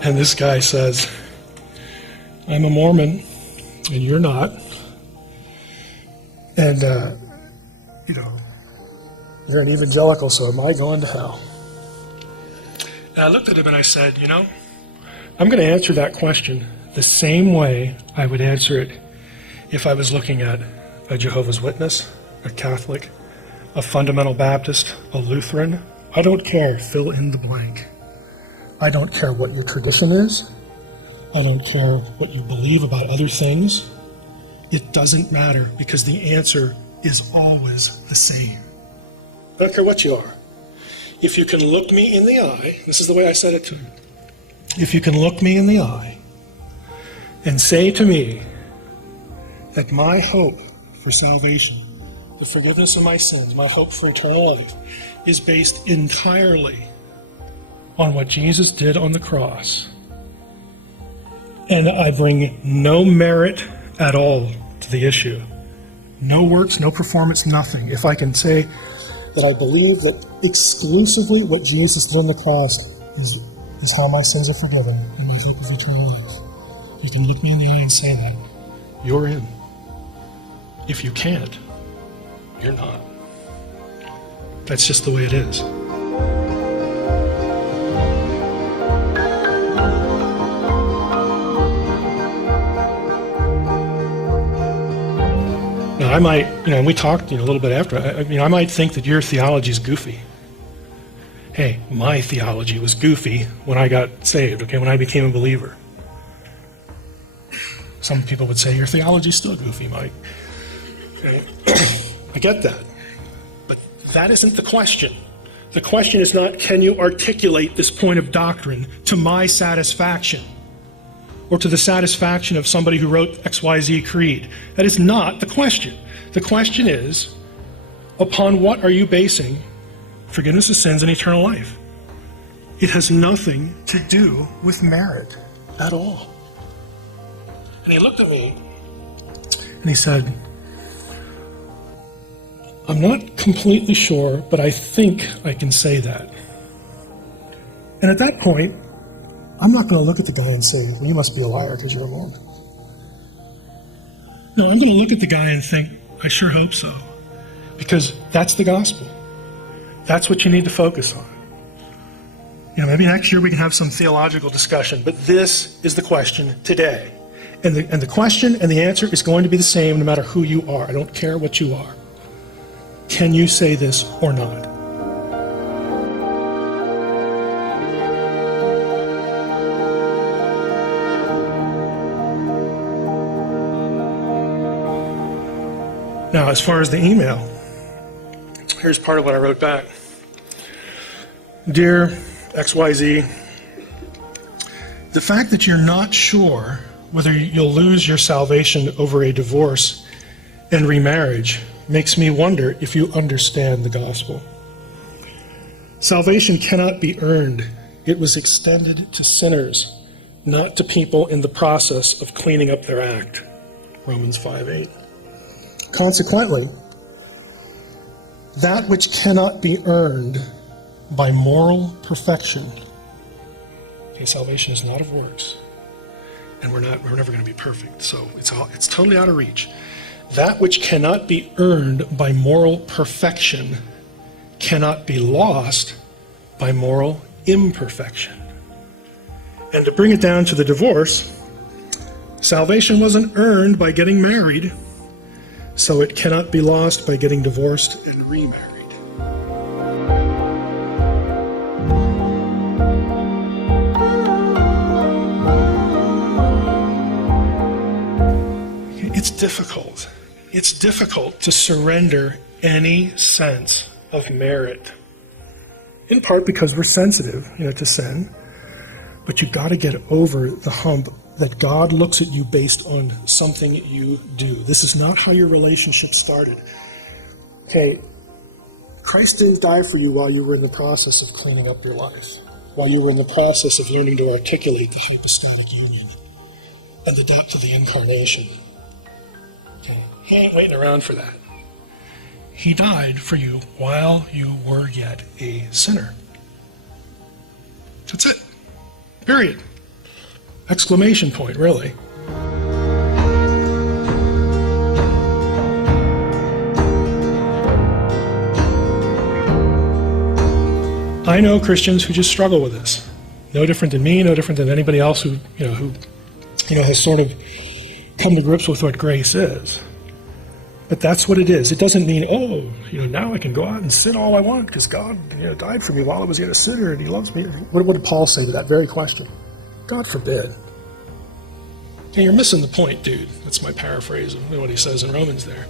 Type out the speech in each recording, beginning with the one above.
And this guy says, I'm a Mormon, and you're not. And, you're an evangelical, so am I going to hell? And I looked at him and I said, I'm going to answer that question the same way I would answer it if I was looking at a Jehovah's Witness, a Catholic, a fundamental Baptist, a Lutheran. I don't care, fill in the blank. I don't care what your tradition is. I don't care what you believe about other things. It doesn't matter because the answer is always the same. I don't care what you are. If you can look me in the eye, this is the way I said it to him. If you can look me in the eye and say to me that my hope for salvation, the forgiveness of my sins, my hope for eternal life, is based entirely on what Jesus did on the cross, and I bring no merit at all to the issue, no works, no performance, nothing. If I can say that I believe that exclusively what Jesus did on the cross is how my sins are forgiven and my hope of eternal life, you can look me in the eye and say that, you're in. If you can't, you're not. That's just the way it is. Now, I might, and we talked a little bit after, I might think that your theology is goofy. Hey, my theology was goofy when I got saved, when I became a believer. Some people would say, your theology is still goofy, Mike. I get that. But that isn't the question. The question is not, can you articulate this point of doctrine to my satisfaction or to the satisfaction of somebody who wrote XYZ Creed? That is not the question. The question is, upon what are you basing forgiveness of sins and eternal life? It has nothing to do with merit at all. And he looked at me and he said, I'm not completely sure, but I think I can say that. And at that point, I'm not going to look at the guy and say, well, you must be a liar because you're a Mormon. No, I'm going to look at the guy and think, I sure hope so. Because that's the gospel. That's what you need to focus on. Maybe next year we can have some theological discussion, but this is the question today. And the question and the answer is going to be the same no matter who you are. I don't care what you are. Can you say this or not? Now, as far as the email, here's part of what I wrote back. Dear XYZ, the fact that you're not sure whether you'll lose your salvation over a divorce and remarriage makes me wonder if you understand the gospel. Salvation cannot be earned. It was extended to sinners, not to people in the process of cleaning up their act. Romans 5:8. Consequently, that which cannot be earned by moral perfection, salvation is not of works, and we're never going to be perfect, so it's totally out of reach. That which cannot be earned by moral perfection cannot be lost by moral imperfection. And to bring it down to the divorce, salvation wasn't earned by getting married, so it cannot be lost by getting divorced and remarried. It's difficult. It's difficult to surrender any sense of merit. In part because we're sensitive, to sin. But you've got to get over the hump that God looks at you based on something you do. This is not how your relationship started. Okay, Christ didn't die for you while you were in the process of cleaning up your life, while you were in the process of learning to articulate the hypostatic union and the depth of the incarnation. Okay, he ain't waiting around for that. He died for you while you were yet a sinner. That's it. Period. Exclamation point, really. I know Christians who just struggle with this. No different than me, no different than anybody else who has sort of come to grips with what grace is. But that's what it is. It doesn't mean, now I can go out and sin all I want because God died for me while I was yet a sinner and he loves me. What did Paul say to that very question? God forbid. Okay, you're missing the point, dude. That's my paraphrase of what he says in Romans there.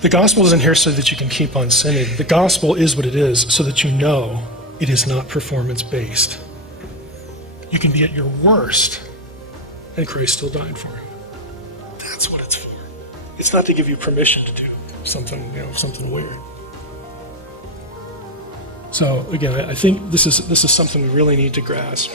The gospel isn't here so that you can keep on sinning. The gospel is what it is so that you know it is not performance-based. You can be at your worst and Christ still died for you. That's what it's for. It's not to give you permission to do something weird. So again, I think this is something we really need to grasp.